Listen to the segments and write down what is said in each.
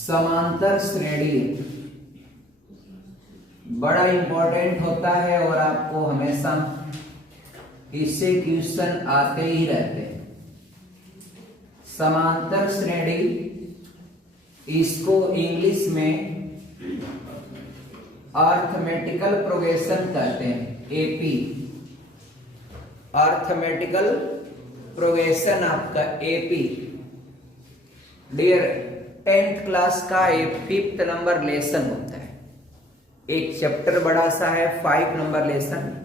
समांतर श्रेणी बड़ा इंपॉर्टेंट होता है और आपको हमेशा इससे क्वेश्चन आते ही रहते हैं। समांतर श्रेणी, इसको इंग्लिश में अर्थमेटिकल प्रोग्रेशन कहते हैं, एपी। अर्थमेटिकल प्रोग्रेशन आपका एपी। डियर 10th क्लास का एक 5th नंबर लेसन होता है। एक चैप्टर बड़ा सा है, 5 नंबर लेसन।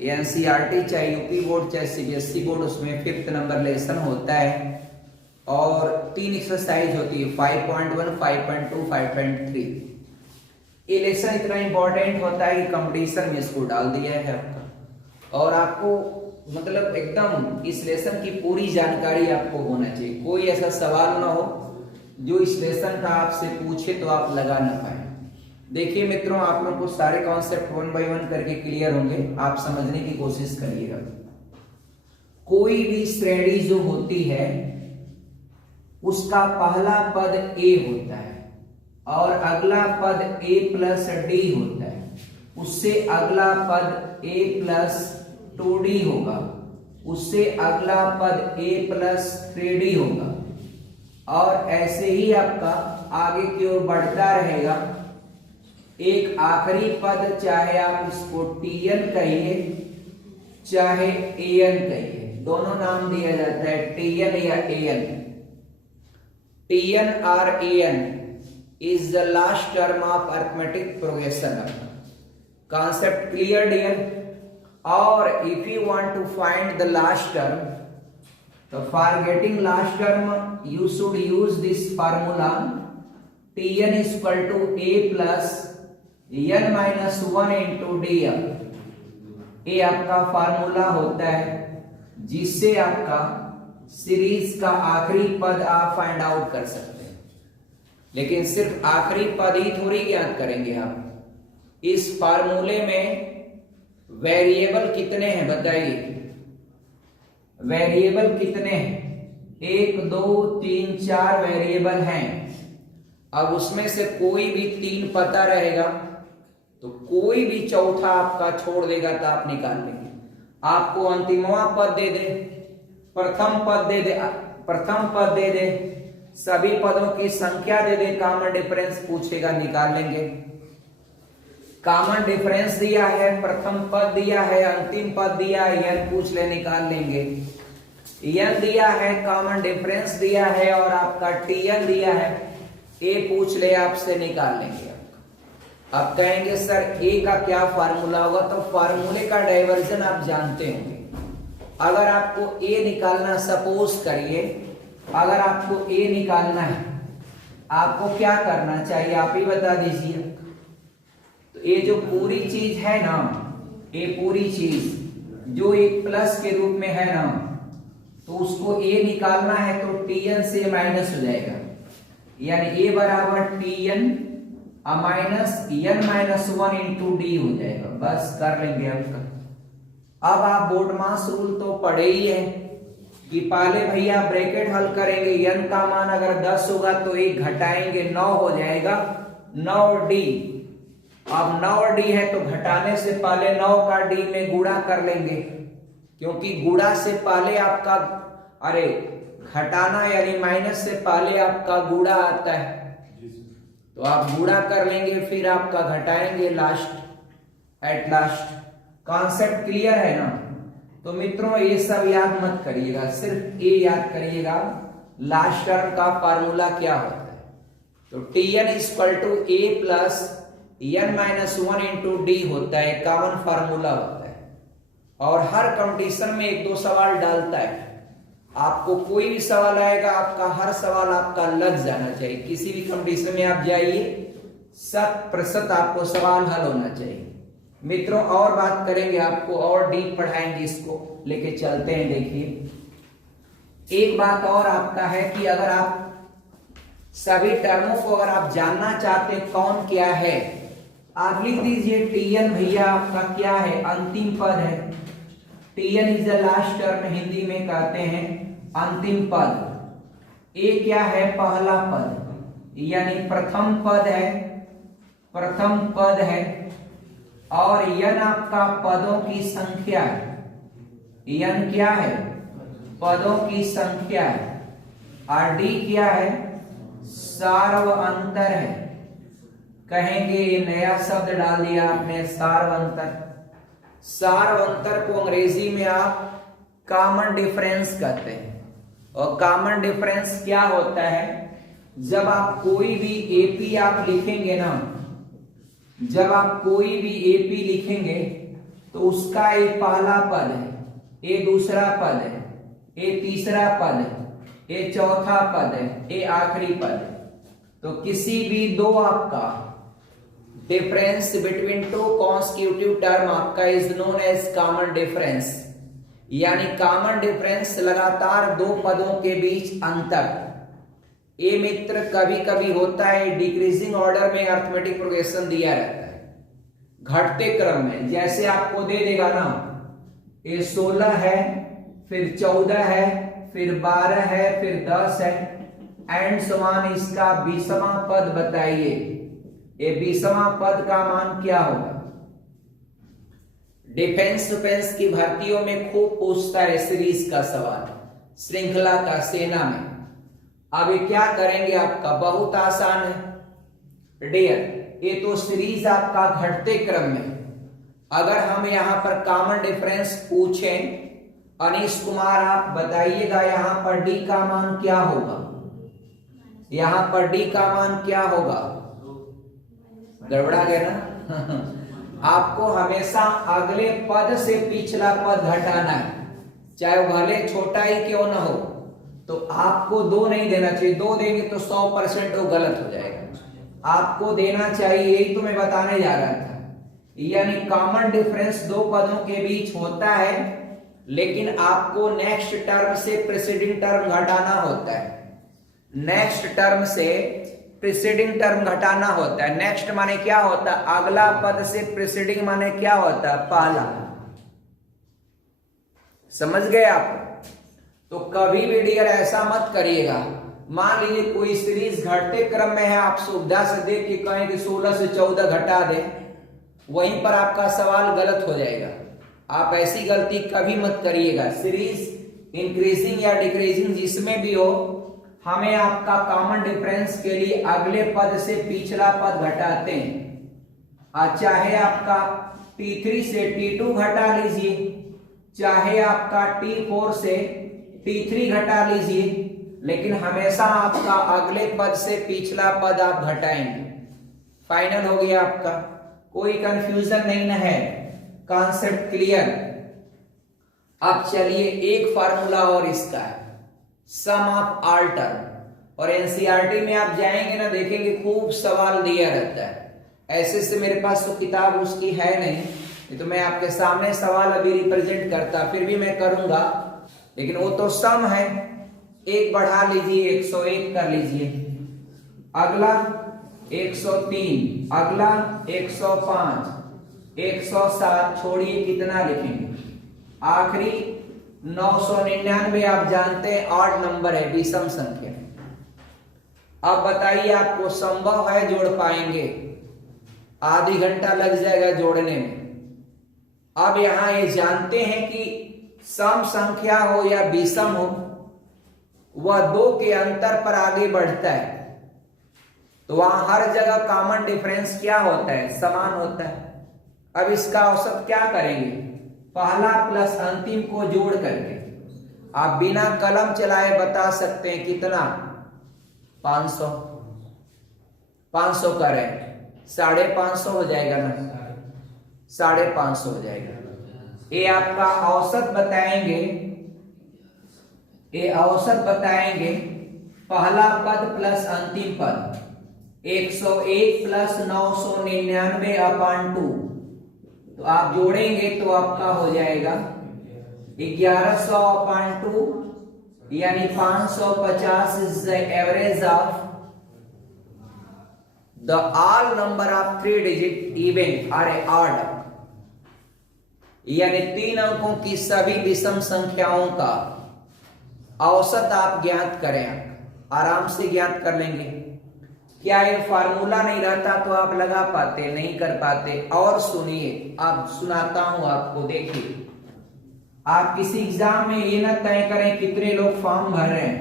एनसीईआरटी चाहे यूपी बोर्ड चाहे सीबीएसई बोर्ड, उसमें 5th नंबर लेसन होता है और 3 एक्सरसाइज होती है, 5.1, 5.2, 5.3। ये लेसन इतना इंपॉर्टेंट होता है कि कंपटीशन में इसको डाल दिया है आपका, और आपको मतलब एकदम इस लेसन की पूरी जानकारी आपको होना चाहिए। कोई ऐसा सवाल ना हो जो इस लेसन का आपसे पूछे तो आप लगा ना पाए। देखिए मित्रों, आप लोग को सारे कॉन्सेप्ट 1 बाय 1 करके क्लियर होंगे, आप समझने की कोशिश करिएगा। कोई भी श्रेणी जो होती है उसका पहला पद a होता है और अगला पद a प्लस d होता है, उससे अगला पद a प्लस 2d होगा, उससे अगला पद a प्लस 3d होगा, और ऐसे ही आपका आगे की ओर बढ़ता रहेगा। एक आखिरी पद, चाहे आप इसको tn कहिए चाहे an कहिए, दोनों नाम दिया जाता है, tn या an। tn or an is the last term of arithmetic progression. Concept clear dear? Or if you want to find the last term, so for getting last term you should use this formula, tn is equal to a plus n minus 1 into dm। ये आपका formula होता है जिससे आपका series का आखिरी पद आप फाइंड आउट कर सकते हैं। लेकिन सिर्फ आखिरी पद ही थोड़ी ज्ञात करेंगे आप। इस फार्मूले में वेरिएबल कितने हैं बताइए? वेरिएबल कितने हैं? 1 2 3 4 वेरिएबल हैं। अब उसमें से कोई भी 3 पता रहेगा तो कोई भी चौथा आपका छोड़ देगा तो आप निकाल लेंगे। आपको अंतिमवा पद दे दे, प्रथम पद दे दे, प्रथम पद दे दे, सभी पदों की संख्या दे दे, कॉमन डिफरेंस पूछेगा, निकाल लेंगे। कॉमन डिफरेंस दिया है, प्रथम पद दिया है, अंतिम पद दिया है, n पूछ ले, निकाल लेंगे। n दिया है, कॉमन डिफरेंस दिया है और आपका tn दिया है, a पूछ ले, आपसे निकाल लेंगे। आप कहेंगे सर a का क्या फार्मूला होगा? तो फार्मूले का डाइवर्जन आप जानते होंगे। अगर आपको a निकालना, सपोज करिए अगर आपको a निकालना है, आपको क्या करना चाहिए आप ही बता दीजिए। तो ये जो पूरी चीज है ना, ये पूरी चीज जो एक प्लस के रूप में है ना, तो उसको a निकालना है तो tn से माइनस हो जाएगा, यानी a बराबर tn minus n minus 1 into D हो जाएगा। बस कर लेंगे आपका। अब आप बोर्ड मास रूल तो पढ़े ही है कि पहले भैया ब्रैकेट हल करेंगे, n का मान अगर 10 होगा तो 1 घटाएंगे 9 हो जाएगा 9d। अब 9d है तो घटाने से पहले 9 का d में गुणा कर लेंगे, क्योंकि गुणा से पहले आपका, अरे घटाना यानी माइनस से पहले आपका गुणा आता है, तो आप गुणा कर लेंगे फिर आपका घटाएंगे last, at last. Concept clear है ना? तो मित्रों ये सब याद मत करिएगा, सिर्फ ये याद करिएगा लास्ट टर्म का फार्मूला क्या होता है। तो tn is equal to a plus n minus 1 into d होता है, कॉमन फार्मूला होता है और हर कंपटीशन में 1-2 सवाल डालता है। आपको कोई भी सवाल आएगा, आपका हर सवाल आपका लग जाना चाहिए। किसी भी कंपटीशन में आप जाइए, 100% आपको सवाल हल होना चाहिए। मित्रों और बात करेंगे, आपको और डीप पढ़ाएंगे, इसको लेके चलते हैं। देखिए एक बात और आपका है कि अगर आप सभी टर्मों को अगर आप जानना चाहते हैं कौन क्या है, आप लिख दीजिए tn भैया आपका क्या है? अंतिम पद है। tn is the last term, Hindi में कहते हैं अंतिम पद। a क्या है? पहला पद। यानी प्रथम पद है और n आपका पदों की संख्या है। n क्या है? पदों की संख्या है। और d क्या है? सार्वअंतर है। कहेंगे ये नया शब्द डाल दिया आपने, सार्वअंतर। सार्वअंतर को अंग्रेजी में आप कॉमन डिफरेंस कहते हैं। और कॉमन डिफरेंस क्या होता है? जब आप कोई भी एपी आप लिखेंगे ना, जब आप कोई भी एपी लिखेंगे तो उसका ये पहला पद है, ये दूसरा पद है, ये तीसरा पद है, ये चौथा पद है, ये आखिरी पद है। तो किसी भी दो आपका difference between two constitutive term आपका is known as common difference. यानी कॉमन डिफरेंस लगातार दो पदों के बीच अंतर। ये मित्र कभी कभी होता है डिक्रीजिंग ऑर्डर में, अर्थमेटिक प्रोग्रेशन दिया रहता है घटते क्रम में। जैसे आपको दे देगा ना, ये 16 है, फिर 14 है, फिर 12 है, फिर 10 है, एंड समान इसका 20वां पद बताइए। ये 20वां पद का मान क्या होगा? डिफेंस की भर्तियों में खूब पूछता है सीरीज का सवाल, श्रृंखला का, सेना में। अब ये क्या करेंगे आपका? बहुत आसान है डियर। ये तो सीरीज आपका घटते क्रम में। अगर हम यहां पर कॉमन डिफरेंस पूछें, अनीश कुमार आप बताइएगा यहां पर डी का मान क्या होगा? यहां पर डी का मान क्या होगा? गड़बड़ा गया ना? आपको हमेशा अगले पद से पिछला पद घटाना है, चाहे वो भले छोटा ही क्यों ना हो। तो आपको 2 नहीं देना चाहिए, 2 देंगे तो 100% वो गलत हो जाएगा। आपको देना चाहिए, यही तो मैं बताने जा रहा था। यानी कॉमन डिफरेंस दो पदों के बीच होता है, लेकिन आपको नेक्स्ट टर्म से प्रीसीडिंग टर्म घटाना होता है। नेक्स्ट टर्म से प्रीसीडिंग टर्म घटाना होता है। नेक्स्ट माने क्या होता है? अगला पद से प्रीसीडिंग माने क्या होता है? पहला। समझ गए आप? तो कभी भी डियर ऐसा मत करिएगा। मान लीजिए कोई सीरीज घटते क्रम में है, आप सुविधा से देख के कहें कि 16 से 14 घटा दें, वहीं पर आपका सवाल गलत हो जाएगा। आप ऐसी गलती कभी मत करिएगा। सीरीज इंक्रीजिंग या डिक्रीजिंग जिसमें भी हो, हमें आपका कॉमन डिफरेंस के लिए अगले पद से पिछला पद घटाते हैं। चाहे आपका T3 से T2 घटा लीजिए, चाहे आपका T4 से T3 घटा लीजिए, लेकिन हमेशा आपका अगले पद से पिछला पद आप घटाएंगे। फाइनल हो गया आपका, कोई कंफ्यूजन नहीं ना है, कॉन्सेप्ट क्लियर। अब चलिए एक फार्मूला और इसका है, सम ऑफ ऑल टर्म। और एनसीईआरटी में आप जाएंगे ना, देखेंगे खूब सवाल दिया रहता है। ऐसे से मेरे पास तो किताब उसकी है नहीं, तो मैं आपके सामने सवाल अभी रिप्रेजेंट करता, फिर भी मैं करूंगा, लेकिन वो तो सम है। एक बढ़ा लीजिए, 101 कर लीजिए, अगला 103, अगला 105, 107, छोड़िए कितना लिखेंगे, आखिरी 999। आप जानते हैं ऑड नंबर है, विषम संख्या। अब बताइए आपको संभव है जोड़ पाएंगे? आधी घंटा लग जाएगा जोड़ने में। अब यहां ये जानते हैं कि सम संख्या हो या विषम हो, वह 2 के अंतर पर आगे बढ़ता है। तो वहां हर जगह कॉमन डिफरेंस क्या होता है? समान होता है। अब इसका औसत क्या करेंगे? पहला प्लस अंतिम को जोड़ करके आप बिना कलम चलाए बता सकते हैं कितना? 500। 500 करें, 550 हो जाएगा ना, 550 हो जाएगा। ये आपका औसत बताएंगे, ये औसत बताएंगे पहला पद प्लस अंतिम पद, 101 प्लस 999/2। तो आप जोड़ेंगे तो आपका हो जाएगा 1100/2, यानी 550 is the average of the all number of 3 digit even or a odd. यानी 3 अंकों की सभी विषम संख्याओं का औसत आप ज्ञात करें, आराम से ज्ञात कर लेंगे। क्या ये फार्मूला नहीं रहता तो आप लगा पाते? नहीं कर पाते। और सुनिए, आप सुनाता हूं आपको, देखिए, आप किसी एग्जाम में ये ना तय करें कितने लोग फॉर्म भर रहे हैं,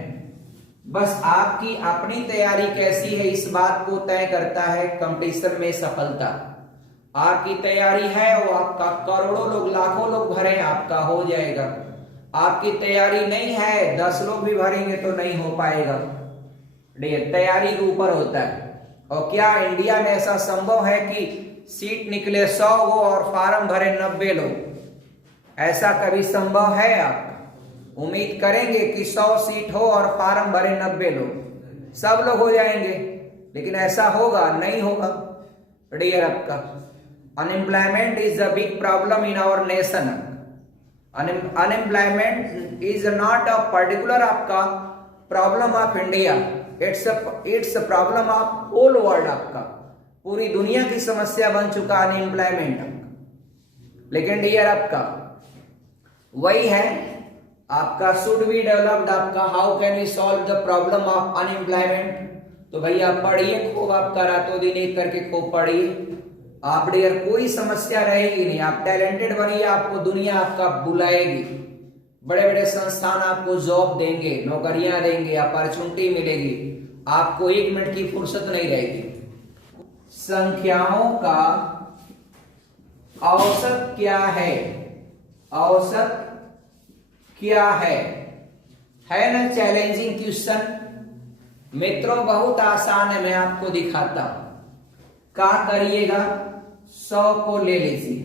बस आपकी अपनी तैयारी कैसी है इस बात को तय करता है कंपटीशन में सफलता। आपकी तैयारी है वो आपका करोड़ों लोग, लाखों लोग भरे, आपका हो जाएगा। आपकी तैयारी नहीं है, 10 लोग भी भरेंगे तो नहीं हो पाएगा। तैयारी के ऊपर होता है। और क्या इंडिया में ऐसा संभव है कि सीट निकले 100 हो और फार्म भरे 90 लोग? ऐसा कभी संभव है? आप उम्मीद करेंगे कि 100 सीट हो और फार्म भरे 90 लोग, सब लोग हो जाएंगे, लेकिन ऐसा होगा? नहीं होगा। डियर आपका unemployment is a big problem in our nation. Unemployment is not a particular आपका problem of India, it's a problem of whole world. आपका पूरी दुनिया की समस्या बन चुका अनएम्प्लॉयमेंट। लेकिन डियर आपका वही है आपका शुड बी डेवलप्ड। आपका how can we solve the problem of unemployment? तो भैया पढ़िए खूब, आपका रातों दिन एक करके खूब पढ़िए। आप डियर कोई समस्या रहेगी नहीं, आप टैलेंटेड बनिए, आपको दुनिया आपका बुलाएगी, बड़े बड़े संस्थान आपको जॉब देंगे, नौकरियां देंगे, अपॉर्चुनिटी मिलेगी, आपको 1 मिनट की फुर्सत नहीं रहेगी। संख्याओं का औसत क्या है? औसत क्या है ना चैलेंजिंग क्वेश्चन। मित्रों बहुत आसान है, मैं आपको दिखाता हूं। क्या करिएगा, 100 को ले लीजिए।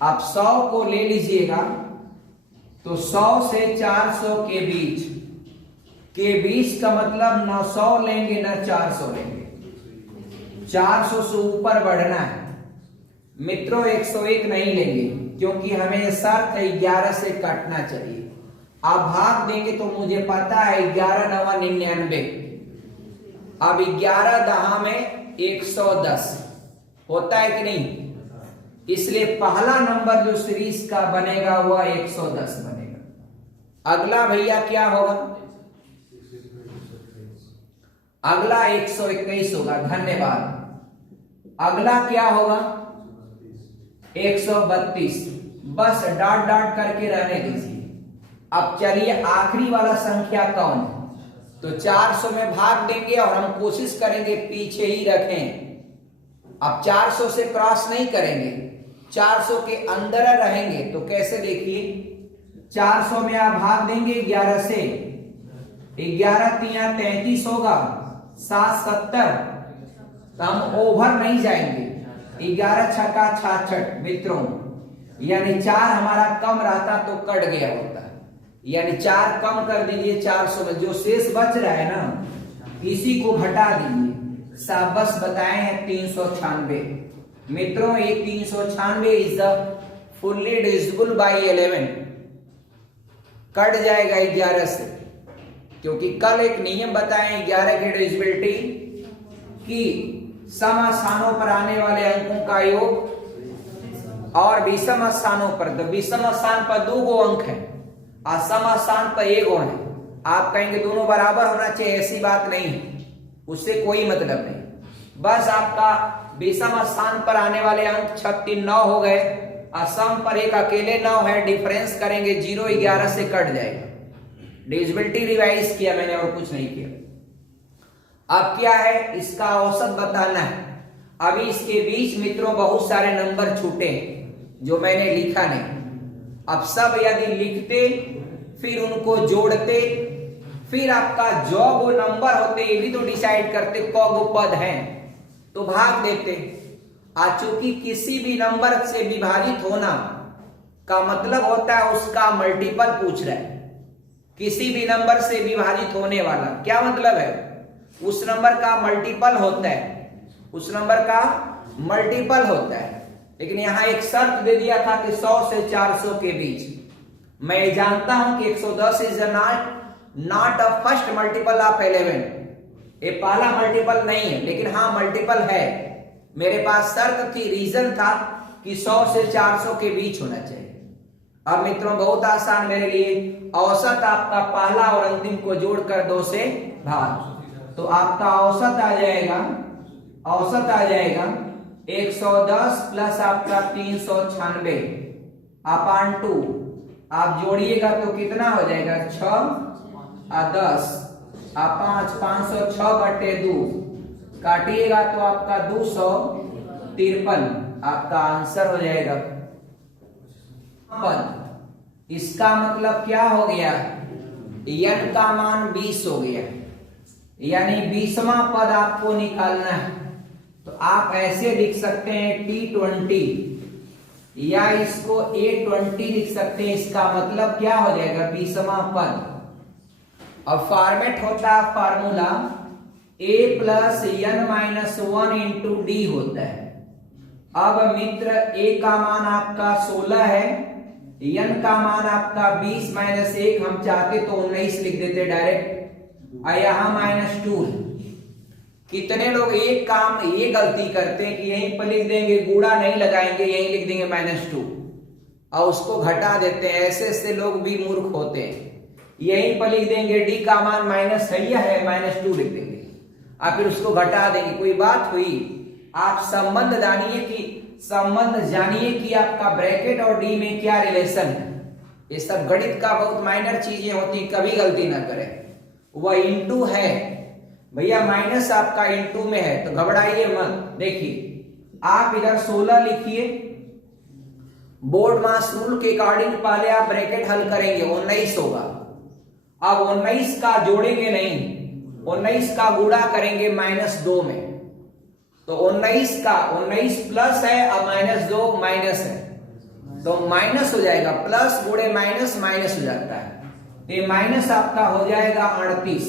आप 100 को ले लीजिएगा तो 100 से 400 के बीच का मतलब न 100 लेंगे न 400 लेंगे, 400 से ऊपर बढ़ना है। मित्रों 101 नहीं लेंगे क्योंकि हमें शर्त है 11 से काटना चाहिए। आप भाग देंगे तो मुझे पता है 11 9 99, अब 11 दहा में 110 होता है कि नहीं? इसलिए पहला नंबर जो सीरीज का बनेगा वह 110 बनेगा। अगला भैया क्या होगा? अगला 121 होगा। धन्यवाद। अगला क्या होगा? 132। बस डॉट डॉट करके रहने दीजिए। अब चलिए आखिरी वाला संख्या कौन है? तो 400 में भाग देंगे और हम कोशिश करेंगे पीछे ही रखें। अब 400 से क्रॉस नहीं करेंगे, 400 के अंदर रहेंगे। तो कैसे? देखिए 400 में आप भाग देंगे 11 से, 11 3 33 होगा, 7 70, तो हम ओवर नहीं जाएंगे। 11 छक्का 66 मित्रों, यानी 4 हमारा कम रहता तो कट गया होता, यानी 4 कम कर दीजिए 400 में, जो शेष बच रहा है ना इसी को घटा दीजिए। बस बताए हैं 396। मित्रों ये 396 is the fully divisible by 11, cut जाएगा 11 से, क्योंकि कल एक नियम बताएं 11 की डिविजिबिलिटी की सम स्थानों पर आने वाले अंकों का योग और विषम स्थानों पर, तो विषम स्थान पर 2 गो अंक है और सम स्थान पर 1 गो है। आप कहेंगे दोनों बराबर होना चाहिए, ऐसी बात नहीं है, उससे कोई मतलब नहीं। बस आपका विषम स्थान पर आने वाले अंक 36 9 हो गए और सम पर एक अकेले 9 है, डिफरेंस करेंगे 0 11 से कट जाएगा। डिविजिबिलिटी रिवाइज किया मैंने और कुछ नहीं किया। अब क्या है, इसका औसत बताना है। अभी इसके बीच मित्रों बहुत सारे नंबर छूटे जो मैंने लिखा नहीं। अब सब यदि लिखते फिर उनको जोड़ते, फिर आपका जो वो नंबर होते ये भी तो डिसाइड करते कौ पद हैं, तो भाग देते। आज चूंकि किसी भी नंबर से विभाजित होना का मतलब होता है उसका मल्टीपल पूछ रहा है। किसी भी नंबर से विभाजित होने वाला क्या मतलब है? उस नंबर का मल्टीपल होता है, उस नंबर का मल्टीपल होता है। लेकिन यहां एक शर्त दे दिया था कि 100 से 400 के बीच। मैं जानता हूं कि 110 is not a first multiple of 11, ये पहला मल्टीपल नहीं है, लेकिन हाँ मल्टीपल है। मेरे पास शर्त थी, रीजन था कि 100 से 400 के बीच होना चाहिए। अब मित्रों बहुत आसान मेरे लिए, औसत आपका पहला और अंतिम को जोड़कर 2 से भाग। तो आपका औसत आ जाएगा 110 प्लस आपका 396 अपान 2। आप जोड़िएगा तो कितना हो जाएगा 6 और 10 और 5, 506/2 काटिएगा तो आपका 253 आपका आंसर हो जाएगा। पद इसका मतलब क्या हो गया, n का मान 20 हो गया, यानी 20वां पद आपको निकालना है। तो आप ऐसे लिख सकते हैं T20 या इसको A20 लिख सकते हैं। इसका मतलब क्या हो जाएगा 20वां पद। अब फॉर्मेट होता है formula A plus n-1 into d होता है। अब मित्र A का मान आपका 16 है, n का मान आपका 20 माइनस 1, हम चाहते तो 19 लिख देते डायरेक्ट, यहाँ -2। कितने लोग एक काम ये गलती करते हैं कि यहीं पर लिख देंगे, गुणा नहीं लगाएंगे, यहीं लिख देंगे -2 और उसको घटा देते हैं। ऐसे ऐसे लोग भी मूर्ख होते हैं। यहीं पर लिख देंगे डी का मान माइनस है -2 लिख देंगे और फिर उसको घटा देंगे। कोई बात हुई? आप संबंध जानिए कि आपका ब्रैकेट और डी में क्या रिलेशन है। ये सब गणित का बहुत माइनर चीजें होती, कभी गलती ना करें। वह इंटू है भैया, माइनस आपका इंटू में है तो घबराइए मत। देखिए आप इधर 16 लिखिए, बोर्ड मास रूल के अकॉर्डिंग पहले आप ब्रैकेट हल करेंगे, 19 होगा। अब 19 का जोड़ेंगे नहीं, 19 का गुणा करेंगे -2 में, तो 19 प्लस है और -2 माइनस है, तो माइनस हो जाएगा, प्लस गुणे माइनस हो जाता है। ये माइनस आपका हो जाएगा 38।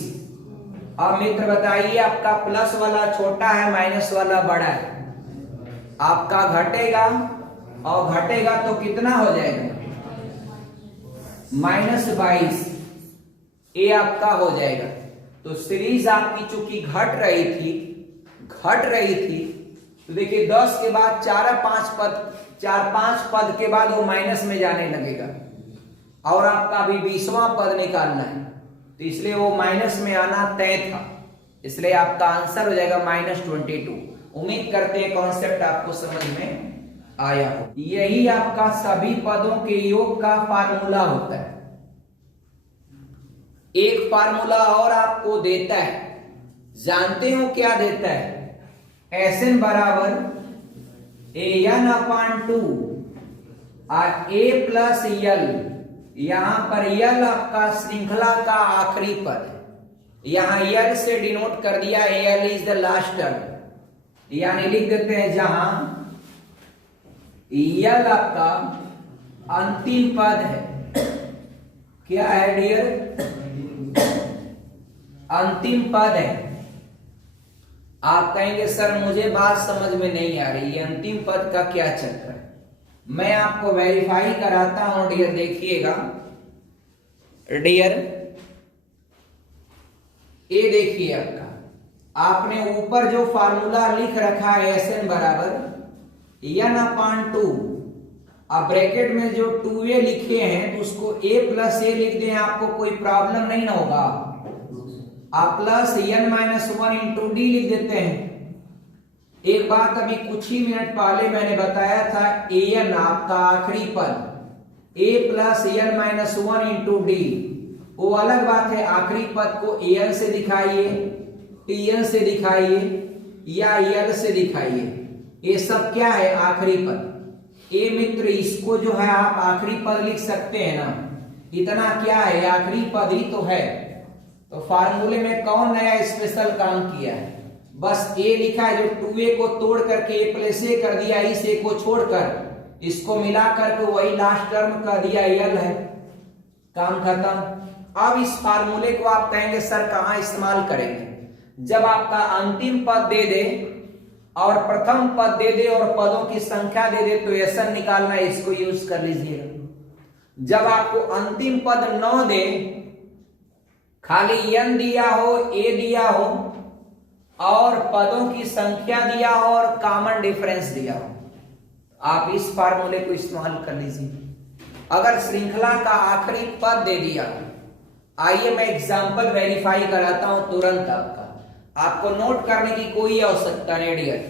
अब मित्र बताइए आपका प्लस वाला छोटा है, माइनस वाला बड़ा है। आपका घटेगा और घटेगा तो कितना हो जाएगा -22, ये आपका हो जाएगा। तो सीरीज आपकी चूंकि घट रही थी, तो देखिए 10 के बाद 4-5 पद के बाद वो माइनस में जाने लगेगा और आपका अभी 20वां पद निकालना है, तो इसलिए वो माइनस में आना तय था। इसलिए आपका आंसर हो जाएगा -22। उम्मीद करते हैं कॉन्सेप्ट आपको समझ में आया हो। यही आपका सभी पदों के योग का फार्मूला होता है। एक फार्मूला और आपको देता है, जानते हो क्या देता है? Sn बराबर an/2 और a प्लस यल। यहां पर यल आपका श्रृंखला का आखिरी पद है, यहां यल से डिनोट कर दिया, L is the last term, यानी लिख देते हैं जहां यल आपका अंतिम पद है। क्या है डियर? अंतिम पद है। आप कहेंगे सर मुझे बात समझ में नहीं आ रही, ये अंतिम पद का क्या चक्कर है? मैं आपको वेरीफाई कराता हूं डियर। देखिएगा डियर, ये देखिए आपने ऊपर जो फार्मूला लिख रखा है Sn बराबर n/2, अब ब्रैकेट में जो 2a लिखे हैं तो उसको a प्लस a लिख दें, आपको कोई प्रॉब्लम नहीं ना होगा। आप प्लस n-1 इंटू डी लिख देते हैं। एक बात अभी कुछ ही मिनट पहले मैंने बताया था, an आपका आखिरी पद, a plus n-1 into D, वो अलग बात है। आखिरी पद को an से दिखाइए, tn से दिखाइए या यल से दिखाइए, ये सब क्या है? आखिरी पद। ए मित्र इसको जो है आप आखिरी पद लिख सकते हैं ना, इतना क्या है, आखिरी पद ही तो है। तो फार्मूले में कौन नया स्पेशल काम किया है? बस ए लिखा है, जो 2a को तोड़ करके ए प्लस ए कर दिया, इस ए को छोड़कर इसको मिला करके वही लास्ट टर्म कर दिया, यल है, काम खत्म। अब इस फार्मूले को आप कहेंगे सर कहां इस्तेमाल करेंगे? जब आपका अंतिम पद दे दे और प्रथम पद दे दे और पदों की संख्या दे दे तो Sn निकालना है, इसको यूज कर लीजिएगा। जब आपको अंतिम पद न दे, खाली n दिया हो, a दिया हो और पदों की संख्या दिया हो और कॉमन डिफरेंस दिया हो, आप इस फार्मूले को इस्तेमाल कर लीजिए। अगर श्रृंखला का आखिरी पद दे दिया, आइए मैं एग्जाम्पल वेरीफाई कराता हूं तुरंत आपका। आपको नोट करने की कोई आवश्यकता नहीं डियर,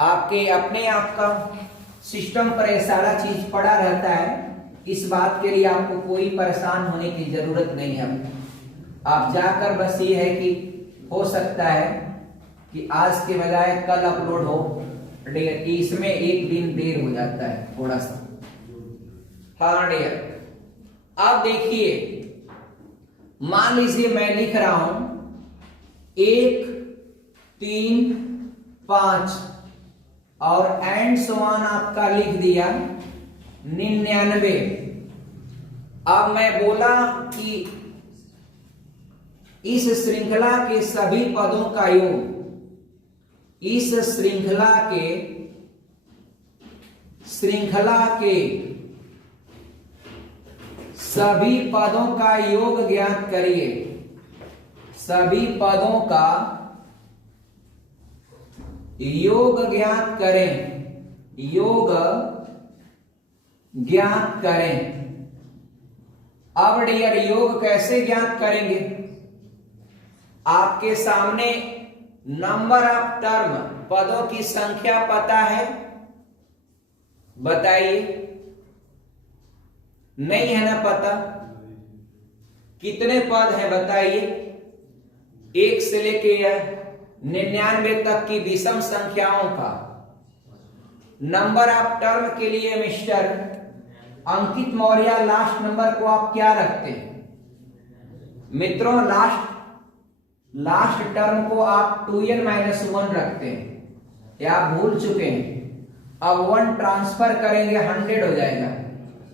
आपके अपने आप का सिस्टम पर यह सारा चीज पड़ा रहता है। इस बात के लिए आपको कोई परेशान होने की जरूरत नहीं है। आप जाकर बस ये है कि हो सकता है कि आज के बजाय कल अपलोड हो, इसमें एक दिन देर हो जाता है थोड़ा सा। हाँ डियर, आप देखिए, मान लीजिए मैं लिख रहा हूं 1 3 5 और एंड समान आपका लिख दिया 99। अब मैं बोला कि इस श्रृंखला के सभी पदों का योग, इस श्रृंखला के सभी पदों का योग ज्ञात करिए। सभी पदों का योग ज्ञात करें, योग ज्ञात करें। अब डियर योग कैसे ज्ञात करेंगे? आपके सामने नंबर ऑफ टर्म, पदों की संख्या पता है? बताइए, नहीं है ना पता? कितने पद हैं बताइए? 1 से लेके 99 तक की विषम संख्याओं का नंबर ऑफ टर्म के लिए मिस्टर अंकित मौर्य लास्ट नंबर को आप क्या रखते हैं? मित्रों लास्ट टर्म को आप 2n-1 रखते हैं, या आप भूल चुके हैं? अब 1 ट्रांसफर करेंगे 100 हो जाएगा,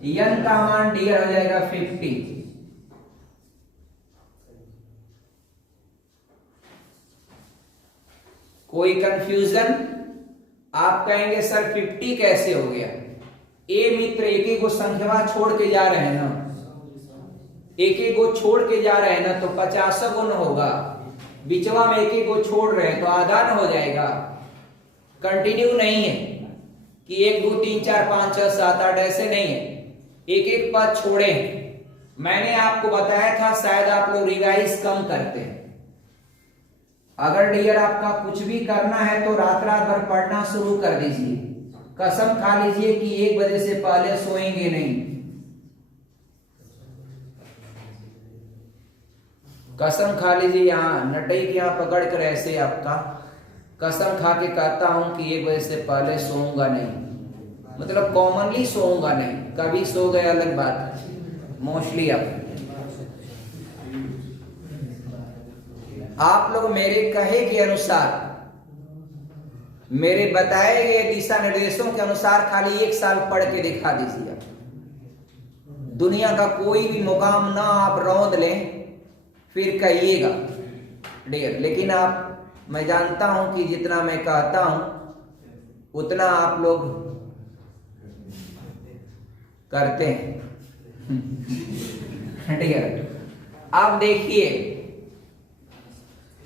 n का मान डियर हो जाएगा 50। कोई कंफ्यूजन? आप कहेंगे सर 50 कैसे हो गया? ए मित्र एक गो संख्या छोड़ के जा रहे हैं ना, एक गो छोड़ के जा रहे हैं ना, तो 50 गो न होगा, बिचवा में एक गो छोड़ रहे हैं तो आधा न हो जाएगा। कंटिन्यू नहीं है कि 1 2 3 4 5 6 7 8 ऐसे नहीं है, एक एक पद छोड़े। मैंने आपको बताया था, शायद आप लोग रिवाइज कम करते हैं। अगर डियर आपका कुछ भी करना है तो रात भर पढ़ना शुरू कर दीजिए। कसम खा लीजिए कि 1 बजे से पहले सोएंगे नहीं। कसम खा लीजिए, यहाँ नटई के यहाँ पकड़ कर ऐसे आपका कसम खा के कहता हूं कि 1 बजे से पहले सोऊंगा नहीं, मतलब कॉमनली सोऊंगा नहीं, कभी सो गए अलग बात, मोस्टली आप लोग मेरे कहे के अनुसार, मेरे बताए गए दिशा निर्देशों के अनुसार खाली 1 साल पढ़ के दिखा दीजिए। दुनिया का कोई भी मुकाम ना आप रौंद लें, फिर कहिएगा डियर। लेकिन मैं जानता हूं कि जितना मैं कहता हूं उतना आप लोग करते हैं डियर। अब देखिए,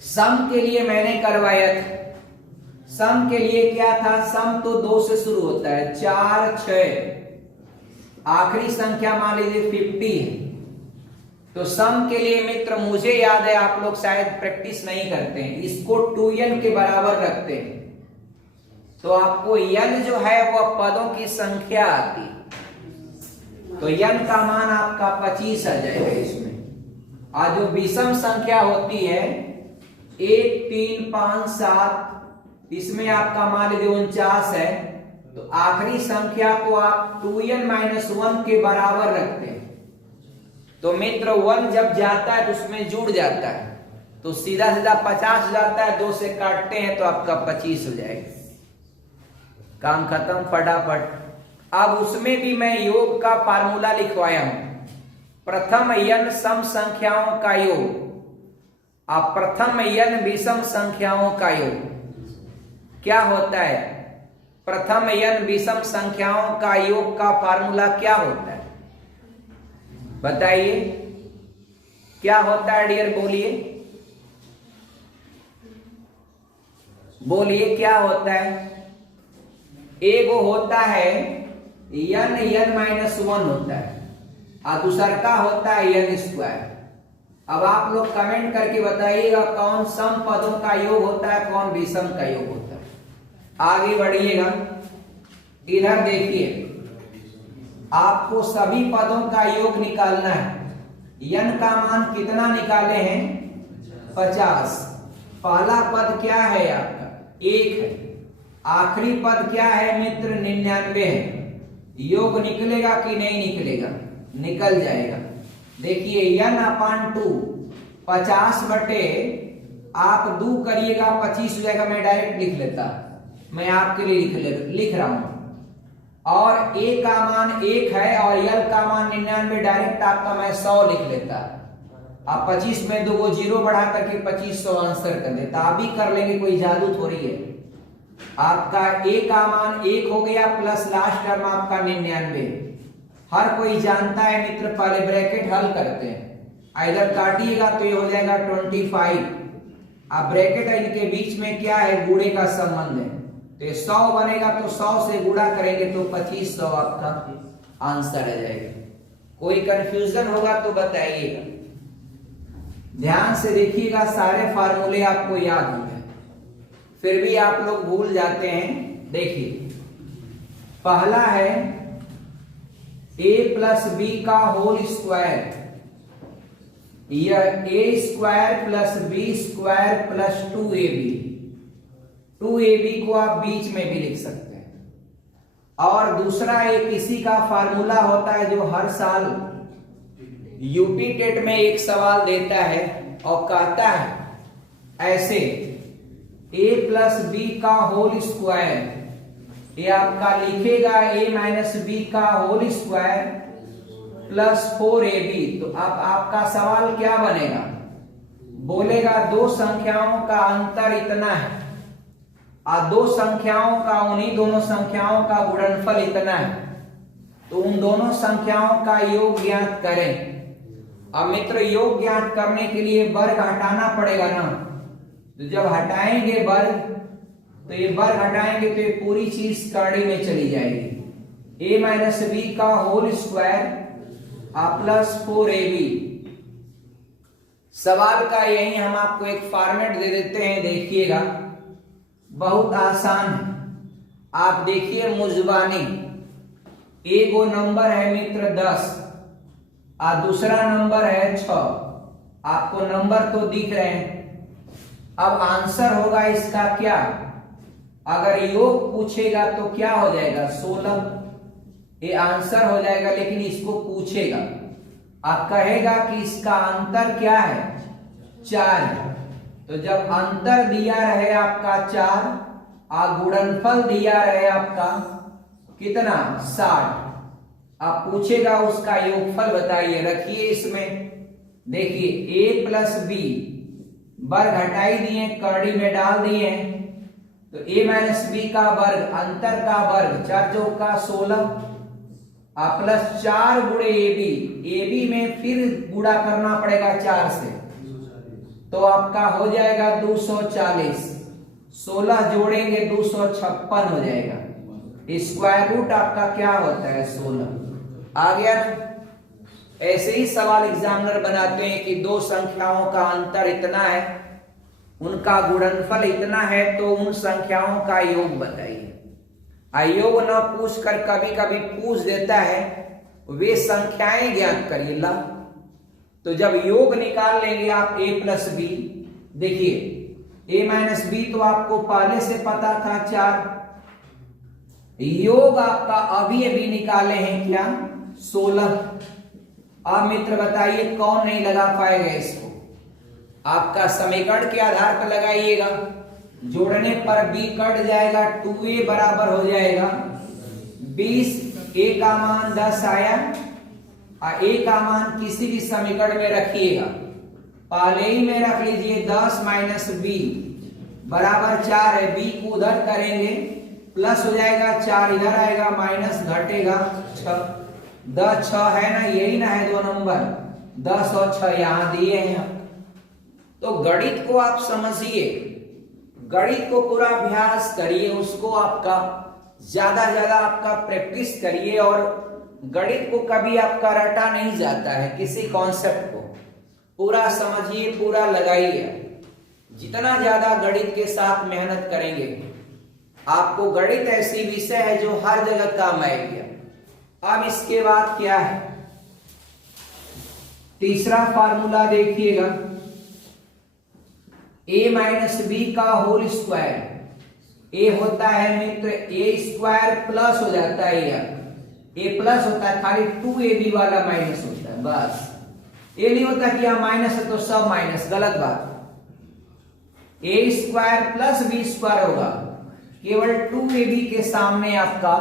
सम के लिए मैंने करवाया था। सम के लिए क्या था? सम तो 2 से शुरू होता है, 4 6, आखिरी संख्या मान लीजिए 50 है। तो सम के लिए मित्र मुझे याद है, आप लोग शायद प्रैक्टिस नहीं करते हैं, इसको 2n के बराबर रखते हैं, तो आपको n जो है वह पदों की संख्या आती, तो n का मान आपका 25 आ जाएगा इसमें। और जो विषम संख्या होती है 1 3 5 7, इसमें आपका मान लीजिए 49 है, तो आखिरी संख्या को आप 2n-1 के बराबर रखते हैं। तो मित्र 1 जब जाता है तो उसमें जुड़ जाता है, तो सीधा 50 जाता है, 2 से काटते हैं तो आपका 25 हो जाएगा। काम खत्म फटाफट। अब उसमें भी मैं योग का फार्मूला लिखवाया हूं। प्रथम n सम संख्याओं का योग, अब प्रथम n विषम संख्याओं का योग क्या होता है? प्रथम n विषम संख्याओं का योग का फार्मूला क्या होता है? बताइए क्या होता है डियर? बोलिए बोलिए क्या होता है? एगो होता है n n-1 होता है, और दूसरा का होता है n²। अब आप लोग कमेंट करके बताइएगा कौन सम पदों का योग होता है, कौन विषम का योग होता है। आगे बढ़िएगा, इधर देखिए, आपको सभी पदों का योग निकालना है। n का मान कितना निकाले हैं? 50। पहला पद क्या है आपका? 1 है। आखिरी पद क्या है मित्र? 99 है। योग निकलेगा कि नहीं निकलेगा? निकल जाएगा। देखिए n/2 50 बटे आप 2 करिएगा 25 हो जाएगा। मैं डायरेक्ट लिख लेता, मैं आपके लिए लिख रहा हूं। और a का मान 1 है और l का मान 99, डायरेक्ट आपका मैं 100 लिख लेता। आप 25 में 2 जीरो बढ़ा करके 2500 आंसर कर देता। आप भी कर लेंगे, कोई जादू थोड़ी है। आपका a का मान 1 हो गया प्लस लास्ट टर्म आपका 99। हर कोई जानता है मित्र, पहले ब्रैकेट हल करते हैं। इधर काटिएगा तो ये हो जाएगा 25। अब ब्रैकेट इनके बीच में क्या है? गुणे का संबंध है, तो 100 बनेगा तो 100 से गुणा करेंगे तो 2500 आपका आंसर आ जाएगा। कोई कंफ्यूजन होगा तो बताइएगा। ध्यान से देखिएगा, सारे फार्मूले आपको याद हो गए, फिर भी आप लोग भूल जाते हैं। देखिए, पहला है a प्लस बी का होल स्क्वायर, यह a square plus b square plus 2ab। 2ab को आप बीच में भी लिख सकते हैं। और दूसरा एक इसी का फार्मूला होता है जो हर साल यूपी टेट में एक सवाल देता है और कहता है ऐसे, a प्लस बी का होल स्क्वायर, ये आपका लिखेगा a माइनस बी का होल स्क्वायर प्लस 4ab। तो अब आपका सवाल क्या बनेगा? बोलेगा दो संख्याओं का अंतर इतना है और दो संख्याओं का, उन्हीं दोनों संख्याओं का गुणनफल इतना है, तो उन दोनों संख्याओं का योग ज्ञात करें। अब मित्र, योग ज्ञात करने के लिए वर्ग हटाना पड़ेगा ना, तो जब हटाएंगे वर्ग, तो ये वर्ग हटाएंगे तो ये पूरी चीज कड़ी में चली जाएगी। a माइनस बी का होल स्क्वायर प्लस 4ab। सवाल का यही हम आपको एक फॉर्मेट दे देते हैं, देखिएगा, बहुत आसान है। आप देखिए मुजबानी, एक वो नंबर है मित्र 10 और दूसरा नंबर है 6। आपको नंबर तो दिख रहे हैं। अब आंसर होगा इसका क्या? अगर योग पूछेगा तो क्या हो जाएगा? 16। ये आंसर हो जाएगा, लेकिन इसको पूछेगा, आप कहेगा कि इसका अंतर क्या है? 4 है। तो जब अंतर दिया रहे आपका 4 और गुणनफल दिया रहे आपका कितना? 60, आप पूछेगा उसका योगफल बताइए। रखिए इसमें, देखिए a प्लस बी, वर्ग हटाई दिए, कड़ी में डाल दिए, तो a माइनस बी का वर्ग, अंतर का वर्ग, 4 चौक का 16 प्लस 4 गुणे ab में फिर गुणा करना पड़ेगा 4 से, तो आपका हो जाएगा 240। 16 जोड़ेंगे 256 हो जाएगा। स्क्वायर रूट आपका क्या होता है? 16। आ गया ना? ऐसे ही सवाल एग्जामिनर बनाते हैं कि दो संख्याओं का अंतर इतना है, उनका गुणनफल इतना है, तो उन संख्याओं का योग बताइए। योग न पूछ कर कभी कभी पूछ देता है वे संख्याएं ज्ञात करिए ला। तो जब योग निकाल लेंगे आप a प्लस बी, देखिए a माइनस बी तो आपको पहले से पता था 4, योग आपका अभी अभी निकाले हैं क्या? 16। अब मित्र बताइए कौन नहीं लगा पाएगा इसको? आपका समीकरण के आधार पर लगाइएगा, जोड़ने पर b कट जाएगा, 2a बराबर हो जाएगा 20। a का मान 10 आया और a का मान किसी भी समीकरण में रखिएगा, पहले ही में रख लीजिए 10 माइनस b बराबर 4 है। b को उधर करेंगे, प्लस हो जाएगा, 4 इधर आएगा, माइनस घटेगा 6। 10 6 है ना, यही ना है दो नंबर, 10 और 6 यहां दिए हैं। तो गणित को आप समझिए, गणित को पूरा अभ्यास करिए, उसको आपका ज्यादा आपका प्रैक्टिस करिए। और गणित को कभी आपका रटा नहीं जाता है किसी कॉन्सेप्ट को, पूरा समझिए, पूरा लगाइए। जितना ज्यादा गणित के साथ मेहनत करेंगे, आपको गणित ऐसी विषय है जो हर जगह काम आएगी। अब इसके बाद क्या है, तीसरा फार्मूला देखिएगा, a माइनस बी का होल स्क्वायर। ए होता है मित्र ए स्क्वायर प्लस हो जाता है, ए प्लस होता है, खाली 2ab वाला माइनस होता है बस। ये नहीं होता कि यहां माइनस है तो सब माइनस, गलत बात। ए स्क्वायर प्लस बी स्क्वायर होगा, केवल 2ab के सामने आपका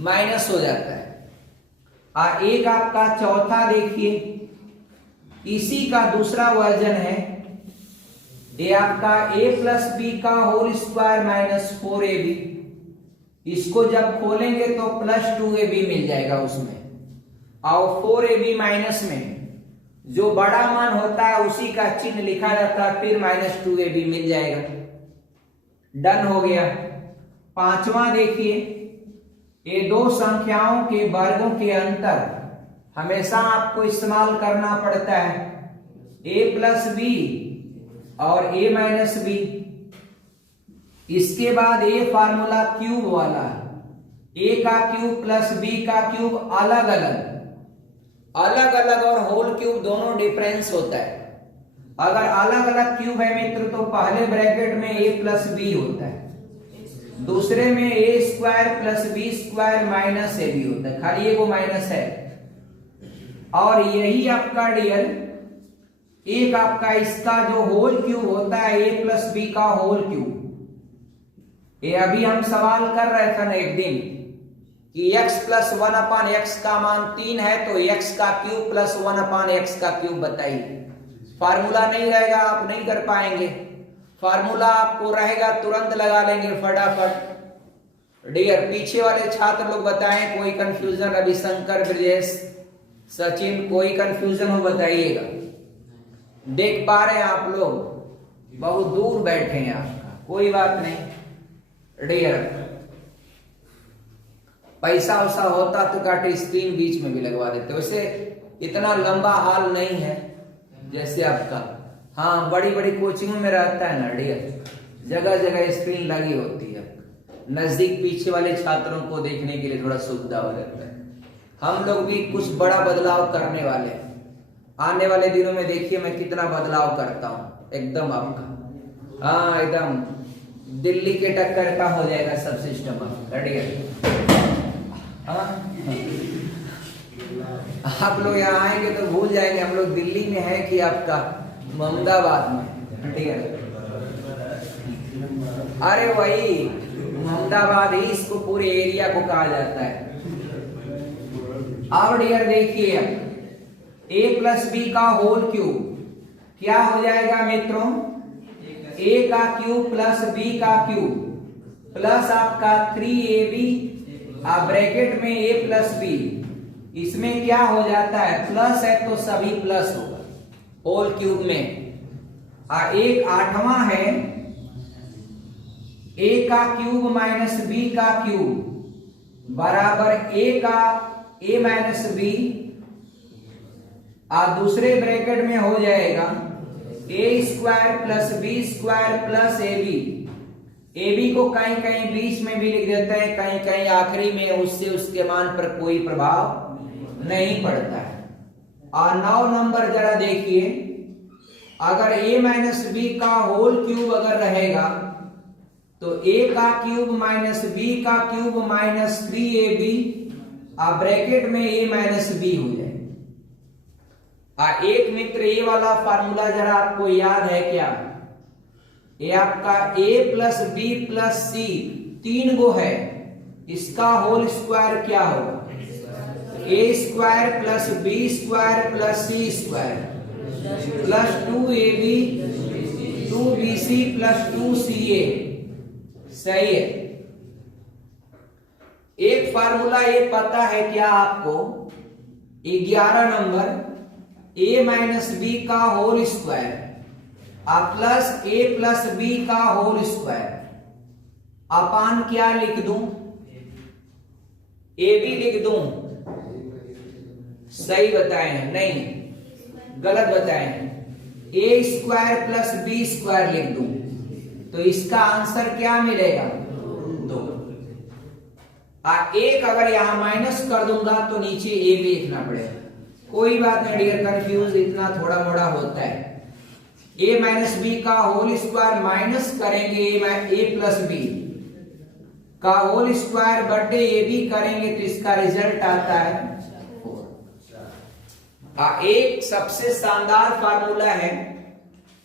माइनस हो जाता है। एक आपका चौथा देखिए, इसी का दूसरा वर्जन है, ये आपका a प्लस बी का होल स्क्वायर माइनस 4ab। इसको जब खोलेंगे तो प्लस 2ab मिल जाएगा उसमें, और 4ab माइनस में जो बड़ा मान होता है उसी का चिन्ह लिखा जाता है, फिर माइनस 2ab मिल जाएगा। डन हो गया। पांचवा देखिए, ये दो संख्याओं के वर्गों के अंतर हमेशा आपको इस्तेमाल करना पड़ता है, a प्लस बी और a माइनस बी। इसके बाद ये फार्मूला क्यूब वाला, a का क्यूब प्लस b का क्यूब अलग अलग, अलग अलग और होल क्यूब दोनों डिफरेंस होता है। अगर अलग अलग क्यूब है मित्र तो पहले ब्रैकेट में a प्लस बी होता है, दूसरे में a square plus b square minus a b होता है, खाली ये वो माइनस है। और यही आपका डियर एक आपका इसका जो होल क्यूब होता है a प्लस बी का होल क्यूब। ये अभी हम सवाल कर रहे थे ना एक दिन कि x प्लस 1/x का मान 3 है तो x का क्यूब प्लस 1/x का क्यूब बताइए। फार्मूला नहीं रहेगा आप नहीं कर पाएंगे, फार्मूला आपको रहेगा तुरंत लगा लेंगे फटाफट। डियर पीछे वाले छात्र लोग बताएं कोई कंफ्यूजन, रविशंकर, ब्रजेश, सचिन, कोई कंफ्यूजन हो बताइएगा। देख पा रहे हैं आप लोग, बहुत दूर बैठे हैं आपका, कोई बात नहीं। डियर पैसा वैसा होता तो काटे स्क्रीन बीच में भी लगवा देते, वैसे इतना लंबा हाल नहीं है जैसे आपका। हाँ बड़ी बड़ी कोचिंगों में रहता है ना डियर, जगह जगह स्क्रीन लगी होती है, नजदीक पीछे वाले छात्रों को देखने के लिए थोड़ा सुविधा हो जाता है। हम लोग भी कुछ बड़ा बदलाव करने वाले हैं, आने वाले दिनों में देखिए मैं कितना बदलाव करता हूँ एकदम आपका। हाँ एकदम दिल्ली के टक्कर का हो जाएगा सब सिस्टम आप लोग यहाँ आएंगे तो भूल जाएंगे हम लोग दिल्ली में है कि आपका मोहम्मदाबाद में। ठीक है, अरे वही मोहम्मदाबाद ही इसको पूरे एरिया को कहा जाता है। अब डियर देखिए a प्लस बी का होल क्यूब क्या हो जाएगा मित्रों, a का क्यूब प्लस b का क्यूब प्लस आपका 3ab, आप ब्रैकेट में a प्लस b, इसमें क्या हो जाता है प्लस है तो सभी प्लस होगा होल क्यूब में। एक आठवां है a का क्यूब माइनस b का क्यूब बराबर a का a माइनस b, और दूसरे ब्रैकेट में हो जाएगा a square plus b square plus a b को कहीं कहीं बीच में भी लिख देते हैं, कहीं कहीं आखिरी में, उससे उसके मान पर कोई प्रभाव नहीं पड़ता है। और 9 नंबर जरा देखिए, अगर a माइनस बी का होल क्यूब अगर रहेगा तो a का क्यूब माइनस b का क्यूब माइनस 3ab, आप ब्रैकेट में a माइनस b हो जाए। एक मित्र ये वाला फार्मूला जरा आपको याद है क्या, ये आपका a plus b plus c 3 गो है, इसका होल स्क्वायर क्या होगा, a square plus b square plus c square plus 2ab 2bc plus 2ca। सही है। एक फार्मूला ये पता है क्या आपको, 11 नंबर a माइनस बी का whole square plus a plus b का होल स्क्वायर अपान क्या लिख दूं, a भी लिख दूं, सही बताए हैं नहीं, गलत बताएं, ए स्क्वायर प्लस बी स्क्वायर लिख दूं तो इसका आंसर क्या मिलेगा? 2। एक अगर यहां माइनस कर दूंगा तो नीचे ए भी लिखना पड़ेगा। कोई बात नहीं डियर, कंफ्यूज इतना थोड़ा मोड़ा होता है। ए माइनस बी का होल स्क्वायर माइनस करेंगे ए प्लस बी का होल स्क्वायर बटे ए बी करेंगे तो इसका रिजल्ट आता है 4। एक सबसे शानदार फार्मूला है,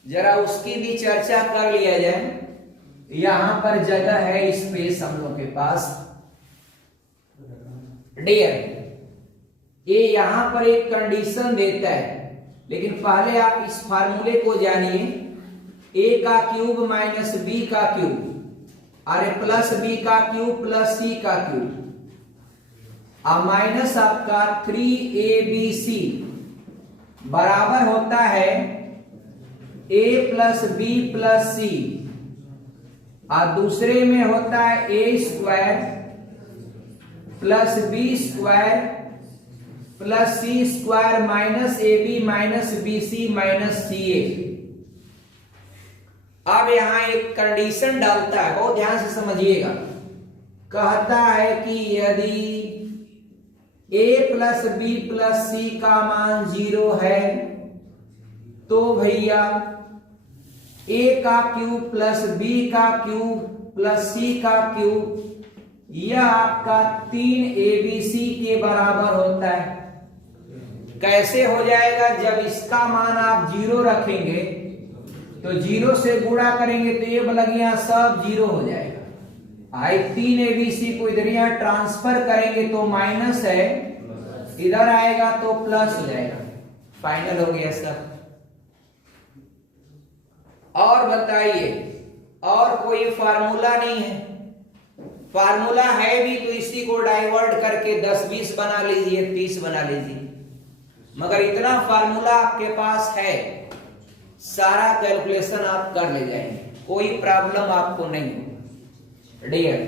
जरा उसकी भी चर्चा कर लिया जाए। यहां पर जगह है, स्पेस हम लोग के पास। डियर, ये यहां पर एक कंडीशन देता है, लेकिन पहले आप इस फार्मूले को जानिए। ए का क्यूब माइनस बी का क्यूब, अरे प्लस बी का क्यूब प्लस सी का क्यूब माइनस आपका 3abc बराबर होता है a plus b plus c, और दूसरे में होता है a square plus b square plus c square minus a b minus b c minus c a. अब यहां एक कंडीशन डालता है, बहुत ध्यान से समझिएगा। कहता है कि यदि a plus b plus c का मान 0 है तो भैया a का क्यूब प्लस b का क्यूब प्लस c का क्यूब यह आपका 3abc के बराबर होता है। कैसे हो जाएगा? जब इसका मान आप 0 रखेंगे तो 0 से गुणा करेंगे तो ये लग यहाँ सब 0 हो जाएगा। आई 3abc को इधर यहाँ ट्रांसफर करेंगे तो माइनस है, इधर आएगा तो प्लस हो जाएगा। फाइनल हो गया सर। और बताइए, और कोई फार्मूला नहीं है? फार्मूला है भी तो इसी को डाइवर्ट करके 10-20 बना लीजिए, 30 बना लीजिए, मगर इतना फार्मूला आपके पास है, सारा कैलकुलेशन आप कर ले जाएंगे, कोई प्रॉब्लम आपको नहीं हो। डियर,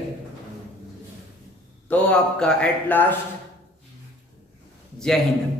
तो आपका एट लास्ट जय हिंद।